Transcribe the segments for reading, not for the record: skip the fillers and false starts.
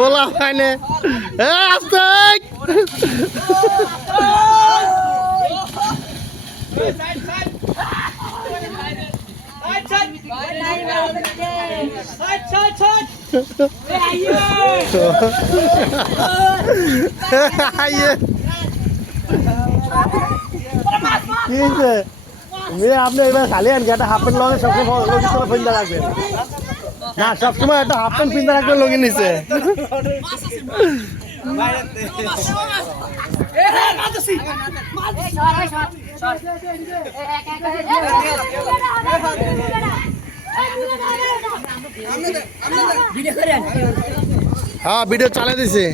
OLA ফাইনে আস্তে আপনি এবার খালি আনকে একটা হাফ প্যান্ট লগে সবসময় পিন্ধা রাখবেন না, সবসময় একটা হাফ প্যান্ট পিন্ধা রাখবেন লগে নিচে। হ্যাঁ ভিডিও চালাই দিছে।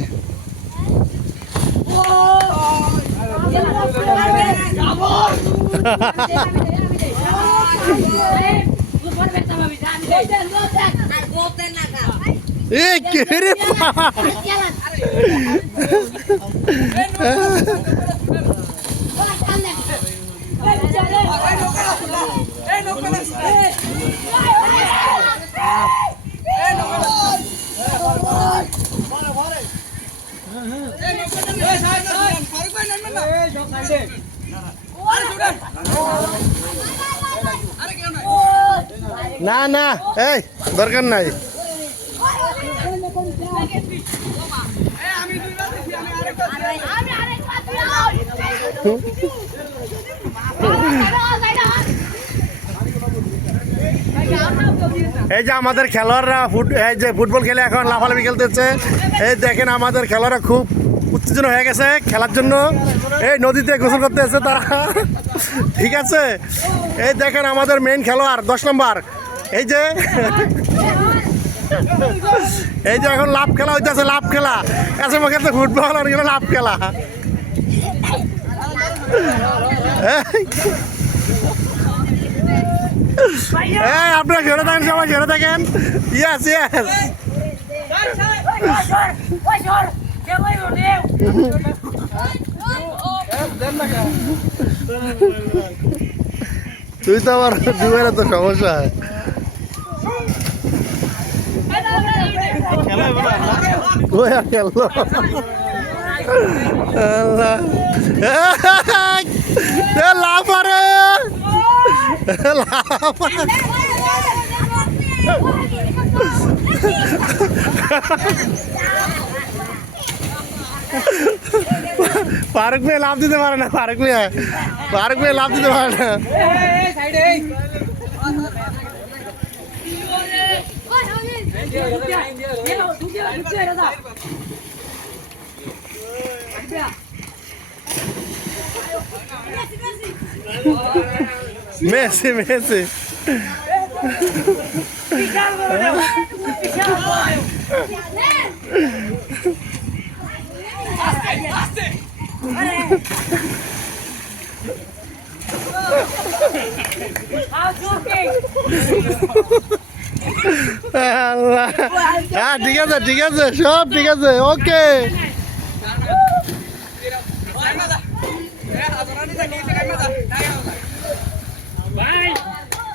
না না এই দরকার নাই। এই যে আমাদের খেলোয়াড়রা এই যে ফুটবল খেলে এখন লাফালাফি খেলতেছে। এই দেখেন আমাদের খেলোয়াড়রা খুব উত্তেজনা হয়ে গেছে খেলার জন্য। এই নদীতে গোসল করতে এসেছে তারা, ঠিক আছে। এই দেখেন আমাদের মেইন খেলোয়াড় 10 নম্বর, এই যে এখন লাভ খেলা হইতেছে, লাভ খেলা কাছে মুখে ফুটবল আর গেলে লাভ খেলা। আপনারা ঘেরে থাকেন, সবাই ঘেরে থাকেন। ইয়েস ইয়েস তুই তো আমার ডুবের তো সমস্যা। খেললো লাভ আরে লাভ ফারুক মিয়া লাভ দিতে পারে না, ফারুক মিয়া লাভ দিতে পারে না। মেসি মেসি হ্যাঁ ঠিক আছে ঠিক আছে, সব ঠিক আছে, ওকে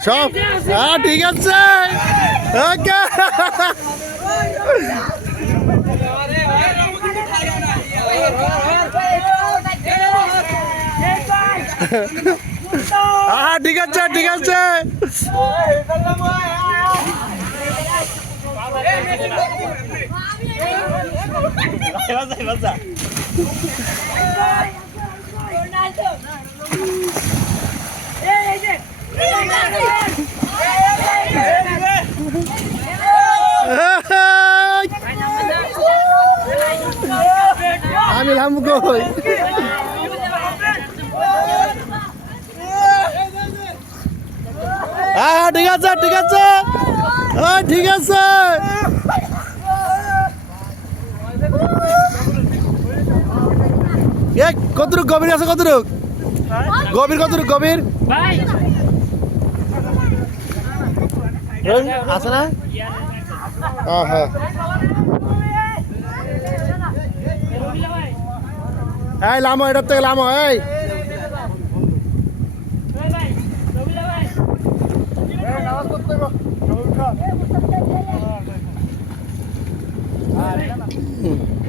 সব হ্যাঁ ঠিক আছে ওকে। হ্যাঁ ঠিক আছে ঠিক আছে। আমি লাম কই হ্যাঁ ঠিক আছে ঠিক আছে ঠিক আছে। কতটুক গভীর আছে, কতটুক গভীর, কতটুক গভীর আছে না? হ্যাঁ এই লামো, এটার থেকে লামো। এই হুম।